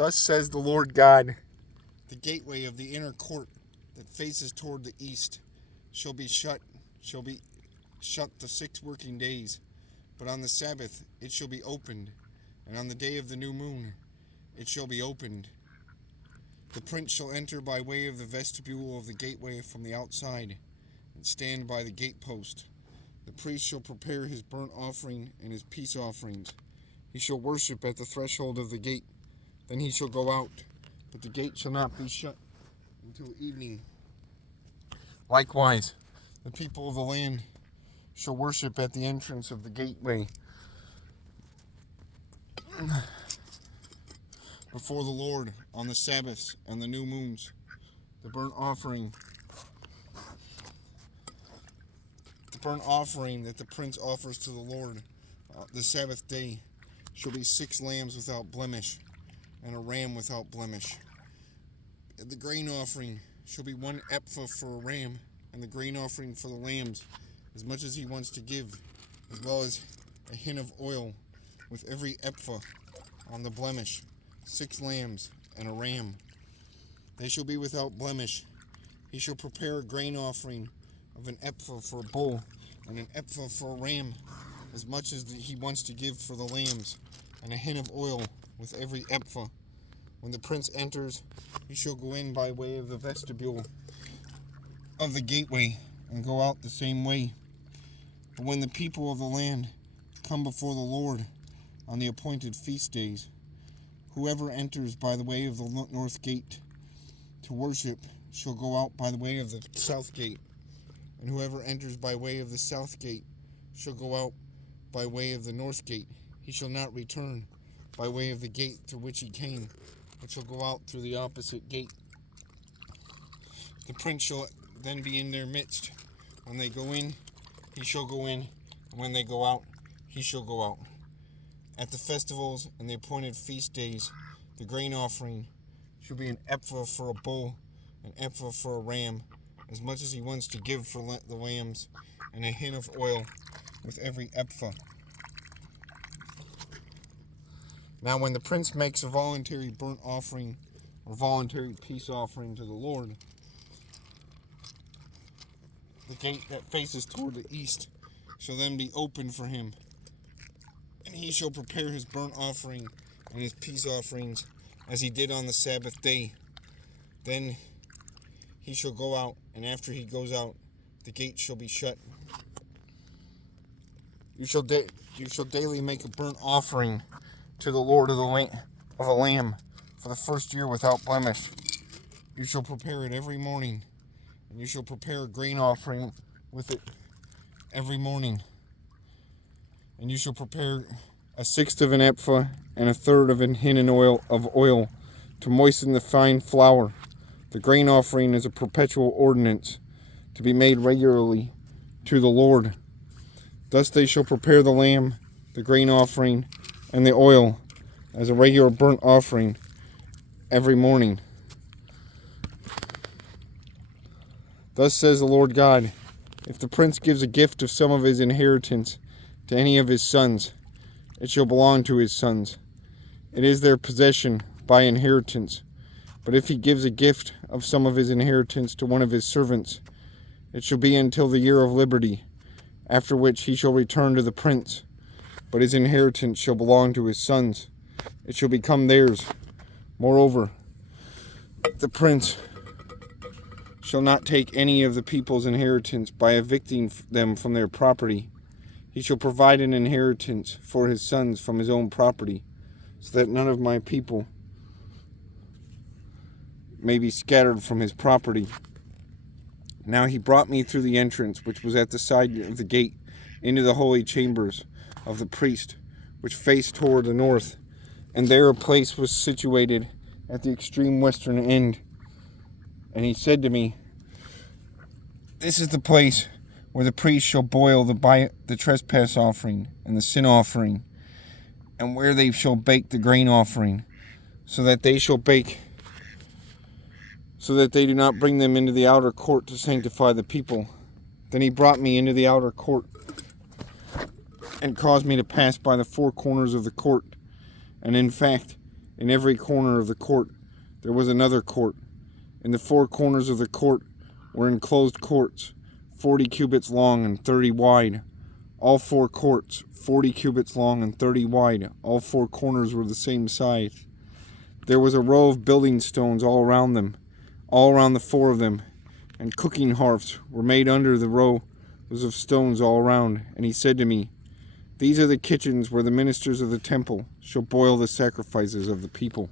Thus says the Lord God, the gateway of the inner court that faces toward the east shall be shut the 6 working days, but on the Sabbath it shall be opened, and on the day of the new moon it shall be opened. The prince shall enter by way of the vestibule of the gateway from the outside, and stand by the gatepost. The priest shall prepare his burnt offering and his peace offerings. He shall worship at the threshold of the gate. Then he shall go out, but the gate shall not be shut until evening. Likewise, the people of the land shall worship at the entrance of the gateway before the Lord on the Sabbaths and the new moons. The burnt offering that the prince offers to the Lord the Sabbath day shall be 6 lambs without blemish, and a ram without blemish. The grain offering shall be 1 ephah for a ram, and the grain offering for the lambs, as much as he wants to give, as well as a hin of oil with every ephah on the blemish, 6 lambs and a ram. They shall be without blemish. He shall prepare a grain offering of 1 ephah for a bull, and 1 ephah for a ram, as much as he wants to give for the lambs, and a hin of oil with every ephah. When the prince enters, he shall go in by way of the vestibule of the gateway, and go out the same way. But when the people of the land come before the Lord on the appointed feast days, whoever enters by the way of the north gate to worship shall go out by the way of the south gate, and whoever enters by way of the south gate shall go out by way of the north gate. He shall not return by way of the gate through which he came, but shall go out through the opposite gate. The prince shall then be in their midst. When they go in, he shall go in, and when they go out, he shall go out. At the festivals and the appointed feast days, the grain offering shall be 1 ephah for a bull, 1 ephah for a ram, as much as he wants to give for the lambs, and a hin of oil with every ephah. Now when the prince makes a voluntary burnt offering or voluntary peace offering to the Lord, the gate that faces toward the east shall then be opened for him, and he shall prepare his burnt offering and his peace offerings as he did on the Sabbath day. Then he shall go out, and after he goes out, the gate shall be shut. You shall daily make a burnt offering to the Lord of a lamb for the first year without blemish. You shall prepare it every morning, and you shall prepare a grain offering with it every morning. And you shall prepare 1/6 of an ephah and 1/3 of an hin of oil to moisten the fine flour. The grain offering is a perpetual ordinance to be made regularly to the Lord. Thus they shall prepare the lamb, the grain offering, and the oil as a regular burnt offering every morning. Thus says the Lord God, if the prince gives a gift of some of his inheritance to any of his sons, it shall belong to his sons. It is their possession by inheritance. But if he gives a gift of some of his inheritance to one of his servants, it shall be until the year of liberty, after which he shall return to the prince. But his inheritance shall belong to his sons. It shall become theirs. Moreover, the prince shall not take any of the people's inheritance by evicting them from their property. He shall provide an inheritance for his sons from his own property, so that none of my people may be scattered from his property. Now he brought me through the entrance, which was at the side of the gate, into the holy chambers of the priest, which faced toward the north, and there a place was situated at the extreme western end. And he said to me, this is the place where the priest shall boil the trespass offering and the sin offering, and where they shall bake the grain offering, so that they do not bring them into the outer court to sanctify the people. Then he brought me into the outer court, and caused me to pass by the 4 corners of the court. And in fact, In every corner of the court there was another court. And the 4 corners of the court were enclosed courts, 40 cubits long and 30 wide. All 4 courts, 40 cubits long and 30 wide. All 4 corners were the same size. There was a row of building stones all around them, all around the 4 of them, and cooking hearths were made under the rows of stones all around. And he said to me, "These are the kitchens where the ministers of the temple shall boil the sacrifices of the people."